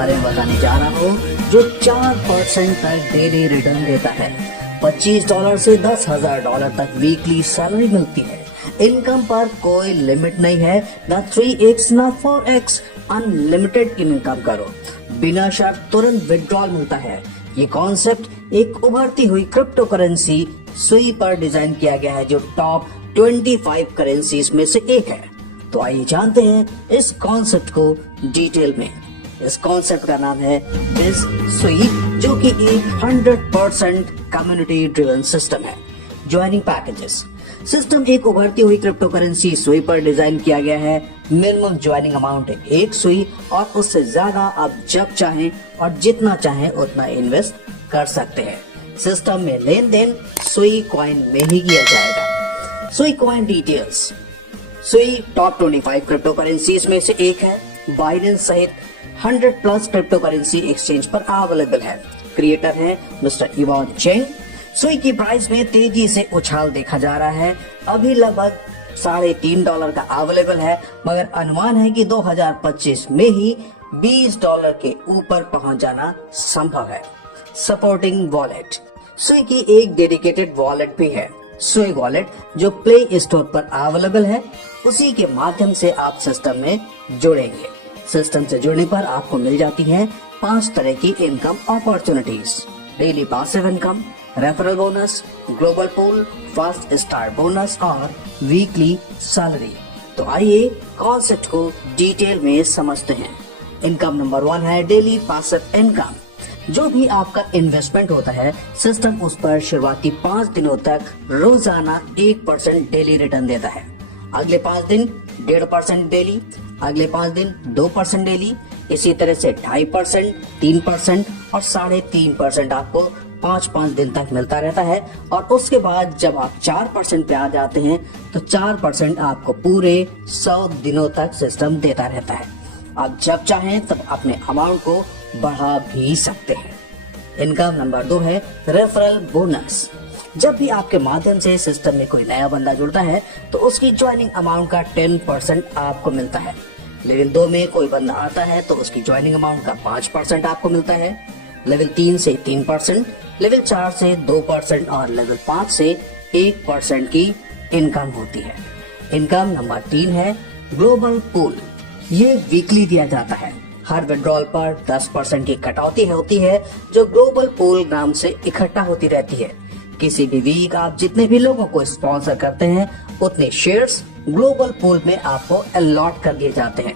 बारे में बताने जा रहा हूँ जो 4% तक डेली रिटर्न देता है। $25 से $10,000 तक वीकली सैलरी मिलती है। इनकम पर कोई लिमिट नहीं है, ना 3x ना 4x, अनलिमिटेड इनकम करो, बिना शर्त तुरंत विड्रॉल मिलता है। ये कॉन्सेप्ट एक उभरती हुई क्रिप्टो करेंसी सुई पर डिजाइन किया गया है जो टॉप 25 करेंसीज में से एक है। तो आइए जानते हैं इस कॉन्सेप्ट को डिटेल में। इस कॉन्सेप्ट का नाम है बिस सुई, जो कि एक 100% कम्युनिटी ड्रिवन सिस्टम है। ज्वाइनिंग पैकेजेस सिस्टम एक उभरती हुई क्रिप्टो करेंसी सुई पर डिजाइन किया गया है। मिनिमम ज्वाइनिंग अमाउंट है एक सुई और उससे ज्यादा आप जब चाहें और जितना चाहें उतना इन्वेस्ट कर सकते हैं। सिस्टम में लेन देन सुई कॉइन में ही किया जाएगा। सुई कॉइन डिटेल्स, सुई टॉप 25 क्रिप्टो करेंसीज में से एक है। बाइनेंस सहित 100+ क्रिप्टो करेंसी एक्सचेंज पर अवेलेबल है। क्रिएटर है मिस्टर इवान चेंग। सुई की प्राइस में तेजी से उछाल देखा जा रहा है। अभी लगभग $3.5 का अवेलेबल है, मगर अनुमान है कि 2025 में ही $20 के ऊपर पहुंच जाना संभव है। सपोर्टिंग वॉलेट, सुई की एक डेडिकेटेड वॉलेट भी है, सुई वॉलेट, जो प्ले स्टोर पर अवेलेबल है। उसी के माध्यम से आप सिस्टम में जुड़ेंगे। सिस्टम से जुड़ने पर आपको मिल जाती है 5 तरह की income opportunities: daily passive income, referral bonus, global pool, fast start bonus और वीकली सैलरी। तो आइए कॉन्सेप्ट को डिटेल में समझते हैं। इनकम नंबर 1 है डेली पासिव इनकम। जो भी आपका इन्वेस्टमेंट होता है, सिस्टम उस पर शुरुआती 5 दिनों तक रोजाना 1% डेली रिटर्न देता है। अगले 5 दिन 1.5% डेली, अगले 5 दिन 2% डेली, इसी तरह से 2.5%, 3% और 3.5% आपको 5 दिन तक मिलता रहता है। और उसके बाद जब आप 4% पे आ जाते हैं तो 4% आपको पूरे 100 दिनों तक सिस्टम देता रहता है। आप जब चाहें तब अपने अमाउंट को बढ़ा भी सकते हैं। इनकम नंबर 2 है रेफरल बोनस। जब भी आपके माध्यम से सिस्टम में कोई नया बंदा जुड़ता है तो उसकी ज्वाइनिंग अमाउंट का 10% आपको मिलता है। लेवल 2 में कोई बंदा आता है तो उसकी ज्वाइनिंग अमाउंट का 5% आपको मिलता है। लेवल 3 से 3%, लेवल 4 से 2% और लेवल 5 से 1% की इनकम होती है। इनकम नंबर 3 है ग्लोबल पूल। ये वीकली दिया जाता है। हर विड्रॉल पर 10% की कटौती होती है जो ग्लोबल पूल नाम से इकट्ठा होती रहती है। किसी भी वीक आप जितने भी लोगों को स्पॉन्सर करते हैं उतने शेयर्स ग्लोबल पूल में आपको अलॉट कर दिए जाते हैं।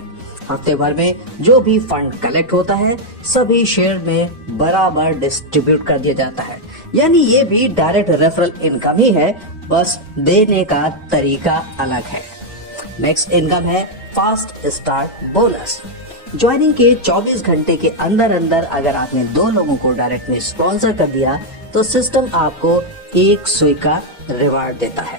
हफ्ते भर में जो भी फंड कलेक्ट होता है सभी शेयर में बराबर डिस्ट्रीब्यूट कर दिया जाता है। यानी ये भी डायरेक्ट रेफरल इनकम ही है, बस देने का तरीका अलग है। नेक्स्ट इनकम है फास्ट स्टार्ट बोनस। ज्वाइनिंग के 24 घंटे के अंदर अंदर अगर आपने 2 लोगों को डायरेक्ट में स्पॉन्सर कर दिया तो सिस्टम आपको 1 सुई का रिवार्ड देता है।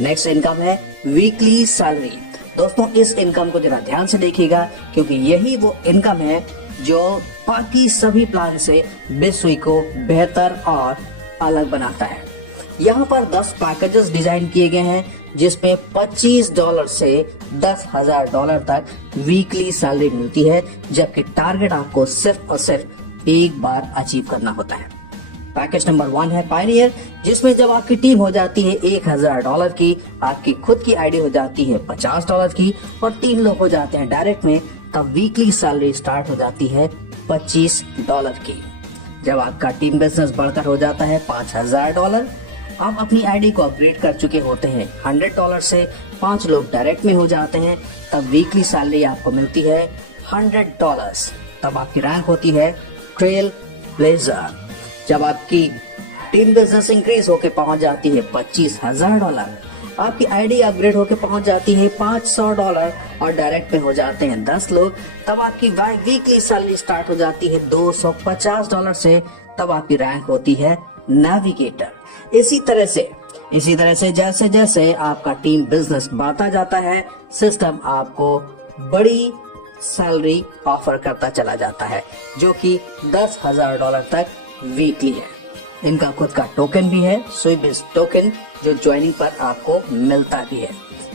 नेक्स्ट इनकम है वीकली सैलरी। दोस्तों इस इनकम को जरा ध्यान से देखिएगा, क्योंकि यही वो इनकम है जो बाकी सभी प्लान से बिस सुई को बेहतर और अलग बनाता है। यहाँ पर 10 पैकेजेस डिजाइन किए गए हैं जिसमें $25 से $10,000 तक वीकली सैलरी मिलती है, जबकि टारगेट आपको सिर्फ और सिर्फ एक बार अचीव करना होता है। पैकेज नंबर 1 है पायनियर, जिसमें जब आपकी टीम हो जाती है $1,000 की, आपकी खुद की आईडी हो जाती है $50 की और 3 लोग हो जाते हैं डायरेक्ट में, तब वीकली सैलरी स्टार्ट हो जाती है $25 की। जब आपका टीम बिजनेस बढ़कर हो जाता है $5,000, आप अपनी आईडी को अपग्रेड कर चुके होते हैं $100 से 5 लोग डायरेक्ट में हो जाते हैं, तब वीकली सैलरी आपको मिलती है $100। तब आपकी रैंक होती है ट्रेल ब्लेजर। जब आपकी टीम बिजनेस इंक्रीज होके पहुंच जाती है $25,000, आपकी आईडी अपग्रेड होके पहुंच जाती है $500 और डायरेक्ट में हो जाते हैं 10 लोग, तब आपकी वीकली सैलरी स्टार्ट हो जाती है $250 से, तब आपकी रैंक होती है नेविगेटर। इसी तरह से जैसे जैसे आपका टीम बिजनेस बढ़ता जाता है, सिस्टम आपको बड़ी सैलरी ऑफर करता चला जाता है, जो कि $10,000 तक वीकली है। इनका खुद का टोकन भी है, सुईबिस टोकन, जो ज्वाइनिंग पर आपको मिलता भी है।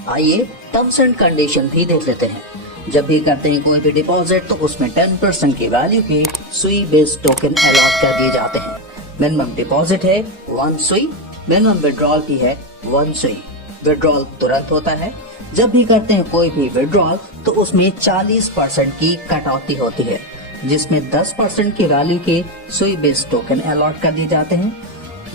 आइए टर्म्स एंड कंडीशन भी देख लेते हैं। जब भी करते हैं कोई भी डिपॉजिट तो उसमें 10% की वैल्यू के सुई बेस्ड टोकन अलॉट कर दिए जाते हैं। मिनिमम डिपॉजिट है 1 सुई, मिनिमम विड्रॉल भी है 1 सुई। विड्रॉल तुरंत होता है। जब भी करते हैं कोई भी विड्रॉल तो उसमें 40% की कटौती होती है, जिसमें 10% की वैल्यू के सुई बेस्ड टोकन अलॉट कर दिए जाते हैं,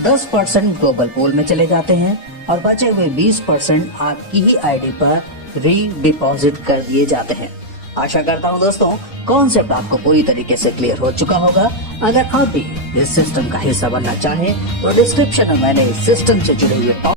10% ग्लोबल पूल में चले जाते हैं और बचे हुए 20% आपकी ही आईडी पर री डिपॉजिट कर दिए जाते हैं। आशा करता हूँ दोस्तों कॉन्सेप्ट आपको पूरी तरीके से क्लियर हो चुका होगा। अगर आप भी इस सिस्टम का हिस्सा बनना चाहें तो डिस्क्रिप्शन में मैंने इस सिस्टम से जुड़े हुए